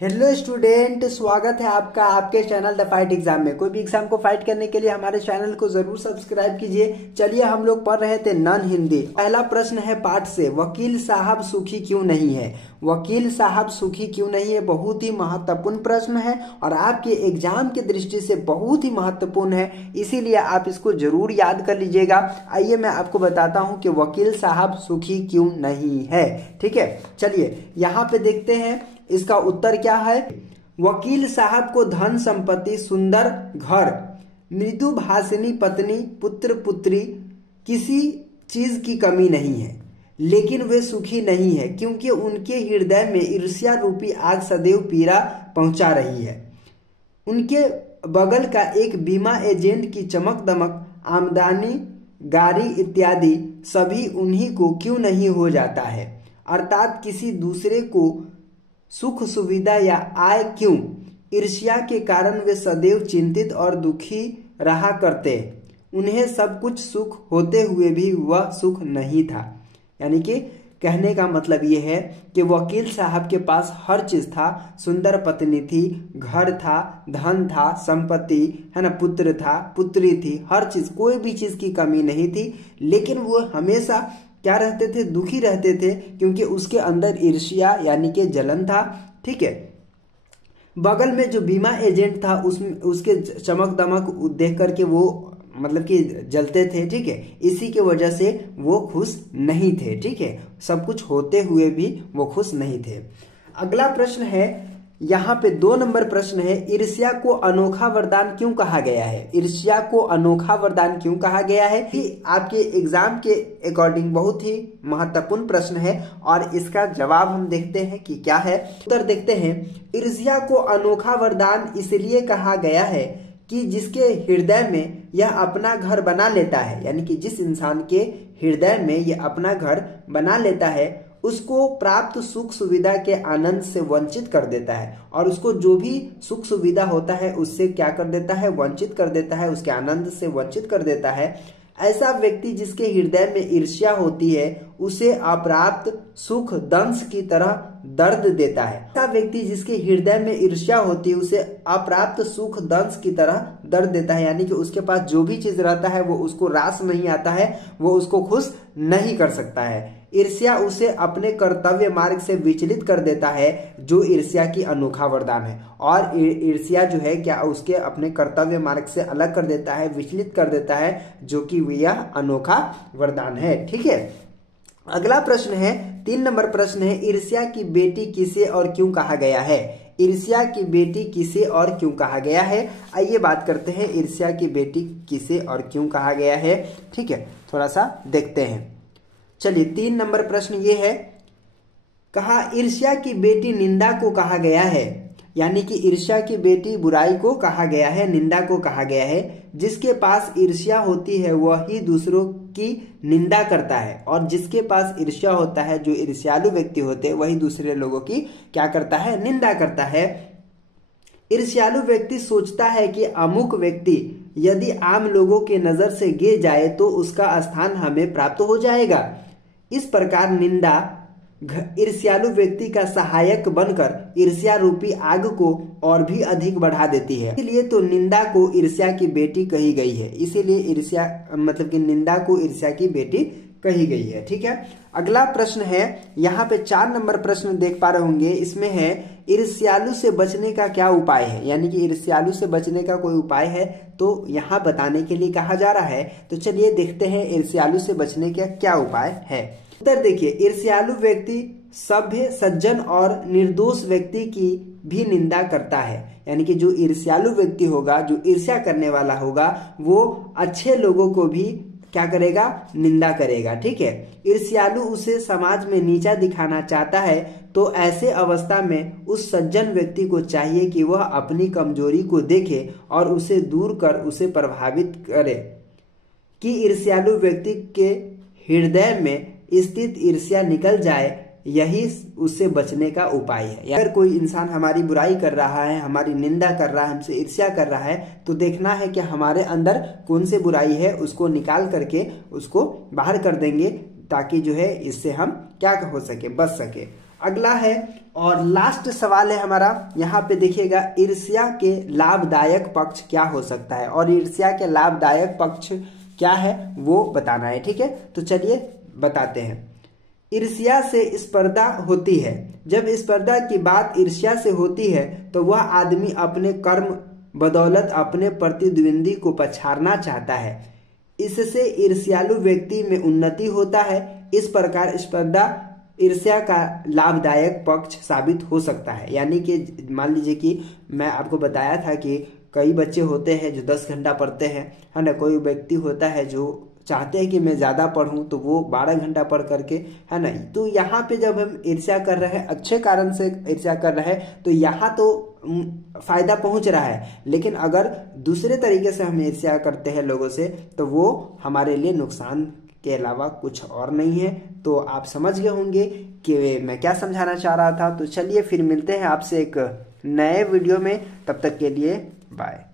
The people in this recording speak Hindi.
हेलो स्टूडेंट, स्वागत है आपका आपके चैनल द फाइट एग्जाम में। कोई भी एग्जाम को फाइट करने के लिए हमारे चैनल को जरूर सब्सक्राइब कीजिए। चलिए हम लोग पढ़ रहे थे नॉन हिंदी। पहला प्रश्न है पाठ से, वकील साहब सुखी क्यों नहीं है। वकील साहब सुखी क्यों नहीं है, बहुत ही महत्वपूर्ण प्रश्न है और आपके एग्जाम की दृष्टि से बहुत ही महत्वपूर्ण है, इसीलिए आप इसको जरूर याद कर लीजिएगा। आइए मैं आपको बताता हूँ कि वकील साहब सुखी क्यों नहीं है। ठीक है, चलिए यहाँ पे देखते हैं इसका उत्तर क्या है। वकील साहब को धन संपत्ति, सुंदर घर, मृदु भाषिणी पत्नी, पुत्र पुत्री, किसी चीज की कमी नहीं है, लेकिन वे सुखी नहीं है क्योंकि उनके हृदय में ईर्ष्या रूपी आग सदैव पीड़ा पहुंचा रही है। उनके बगल का एक बीमा एजेंट की चमक दमक, आमदनी, गाड़ी इत्यादि सभी उन्हीं को क्यों नहीं हो जाता है, अर्थात किसी दूसरे को सुख सुविधा या आय क्यों। ईर्ष्या के कारण वे सदैव चिंतित और दुखी रहा करते। उन्हें सब कुछ सुख होते हुए भी वह सुख नहीं था। यानी कि कहने का मतलब यह है कि वकील साहब के पास हर चीज था। सुंदर पत्नी थी, घर था, धन था, संपत्ति है ना, पुत्र था, पुत्री थी, हर चीज, कोई भी चीज की कमी नहीं थी, लेकिन वो हमेशा क्या रहते थे, दुखी रहते थे, क्योंकि उसके अंदर ईर्ष्या यानी कि जलन था। ठीक है, बगल में जो बीमा एजेंट था उसमें उसके चमक दमक देख करके वो मतलब कि जलते थे। ठीक है, इसी के वजह से वो खुश नहीं थे। ठीक है, सब कुछ होते हुए भी वो खुश नहीं थे। अगला प्रश्न है, यहाँ पे 2 नंबर प्रश्न है, ईर्ष्या को अनोखा वरदान क्यों कहा गया है। ईर्ष्या को अनोखा वरदान क्यों कहा गया है, कि आपके एग्जाम के अकॉर्डिंग बहुत ही महत्वपूर्ण प्रश्न है और इसका जवाब हम देखते हैं कि क्या है। उत्तर देखते हैं, ईर्ष्या को अनोखा वरदान इसलिए कहा गया है कि जिसके हृदय में यह अपना घर बना लेता है, यानी कि जिस इंसान के हृदय में यह अपना घर बना लेता है उसको प्राप्त सुख सुविधा के आनंद से वंचित कर देता है, और उसको जो भी सुख सुविधा होता है उससे क्या कर देता है, वंचित कर देता है, उसके आनंद से वंचित कर देता है। ऐसा व्यक्ति जिसके हृदय में ईर्ष्या होती है उसे अप्राप्त सुख दंश की तरह दर्द देता है। ऐसा व्यक्ति जिसके हृदय में ईर्ष्या होती है उसे अप्राप्त सुख दंश की तरह दर्द देता है, यानी कि उसके पास जो भी चीज रहता है वो उसको रास नहीं आता है, वो उसको खुश नहीं कर सकता है। ईर्ष्या उसे अपने कर्तव्य मार्ग से विचलित कर देता है, जो ईर्ष्या की अनोखा वरदान है। और ईर्ष्या जो है क्या उसके अपने कर्तव्य मार्ग से अलग कर देता है, विचलित कर देता है, जो कि यह अनोखा वरदान है। ठीक है, अगला प्रश्न है 3 नंबर प्रश्न है, ईर्ष्या की बेटी किसे और क्यों कहा गया है। ईर्ष्या की बेटी किसे और क्यों कहा गया है, आइए बात करते हैं ईर्ष्या की बेटी किसे और क्यों कहा गया है। ठीक है, थोड़ा सा देखते हैं। चलिए 3 नंबर प्रश्न ये है, कहा ईर्ष्या की बेटी निंदा को कहा गया है, यानी कि ईर्ष्या की बेटी बुराई को कहा गया है, निंदा को कहा गया है। जिसके पास ईर्ष्या होती है वह ही दूसरों की निंदा करता है, और जिसके पास ईर्ष्या होता है, जो ईर्ष्यालु व्यक्ति होते हैं, वही दूसरे लोगों की क्या करता है, निंदा करता है। ईर्ष्यालु व्यक्ति सोचता है कि अमुक व्यक्ति यदि आम लोगों के नजर से गिर जाए तो उसका स्थान हमें प्राप्त हो जाएगा। इस प्रकार निंदा ईर्ष्यालु व्यक्ति का सहायक बनकर ईर्ष्या रूपी आग को और भी अधिक बढ़ा देती है। इसलिए तो निंदा को ईर्ष्या की बेटी कही गई है, इसीलिए ईर्ष्या मतलब कि निंदा को ईर्ष्या की बेटी कही गई है। ठीक है, अगला प्रश्न है, यहाँ पे 4 नंबर प्रश्न देख पा रहे होंगे, इसमें है ईर्ष्यालु से बचने का क्या उपाय है, यानी कि ईर्ष्यालु से बचने का कोई उपाय है तो यहाँ बताने के लिए कहा जा रहा है। तो चलिए देखते हैं ईर्ष्यालु से बचने का क्या उपाय है। उत्तर देखिए, ईर्ष्यालु व्यक्ति सभ्य, सज्जन और निर्दोष व्यक्ति की भी निंदा करता है, यानी कि जो ईर्ष्यालु व्यक्ति होगा, जो ईर्ष्या करने वाला होगा, वो अच्छे लोगों को भी क्या करेगा, निंदा करेगा। ठीक है, ईर्ष्यालु उसे समाज में नीचा दिखाना चाहता है, तो ऐसे अवस्था में उस सज्जन व्यक्ति को चाहिए कि वह अपनी कमजोरी को देखे और उसे दूर कर उसे प्रभावित करे, कि ईर्ष्यालु व्यक्ति के हृदय में स्थित ईर्ष्या निकल जाए, यही उससे बचने का उपाय है। अगर कोई इंसान हमारी बुराई कर रहा है, हमारी निंदा कर रहा है, हमसे ईर्ष्या कर रहा है, तो देखना है कि हमारे अंदर कौन सी बुराई है, उसको निकाल करके उसको बाहर कर देंगे, ताकि जो है इससे हम क्या हो सके, बच सके। अगला है और लास्ट सवाल है हमारा, यहाँ पे देखिएगा, ईर्ष्या के लाभदायक पक्ष क्या हो सकता है, और ईर्ष्या के लाभदायक पक्ष क्या है वो बताना है। ठीक है, तो चलिए बताते हैं। ईर्ष्या से स्पर्धा होती है। जब स्पर्धा की बात ईर्ष्या से होती है तो वह आदमी अपने कर्म बदौलत अपने प्रतिद्वंदी को पछाड़ना चाहता है। इससे ईर्ष्यालु व्यक्ति में उन्नति होता है। इस प्रकार स्पर्धा ईर्ष्या का लाभदायक पक्ष साबित हो सकता है। यानी कि मान लीजिए कि मैं आपको बताया था कि कई बच्चे होते हैं जो 10 घंटा पढ़ते हैं, है ना। कोई व्यक्ति होता है जो चाहते हैं कि मैं ज़्यादा पढूं, तो वो 12 घंटा पढ़ करके, है ना। तो यहाँ पे जब हम ईर्ष्या कर रहे हैं, अच्छे कारण से ईर्ष्या कर रहे हैं, तो यहाँ तो फायदा पहुंच रहा है। लेकिन अगर दूसरे तरीके से हम ईर्ष्या करते हैं लोगों से, तो वो हमारे लिए नुकसान के अलावा कुछ और नहीं है। तो आप समझ गए होंगे कि मैं क्या समझाना चाह रहा था। तो चलिए फिर मिलते हैं आपसे एक नए वीडियो में, तब तक के लिए बाय।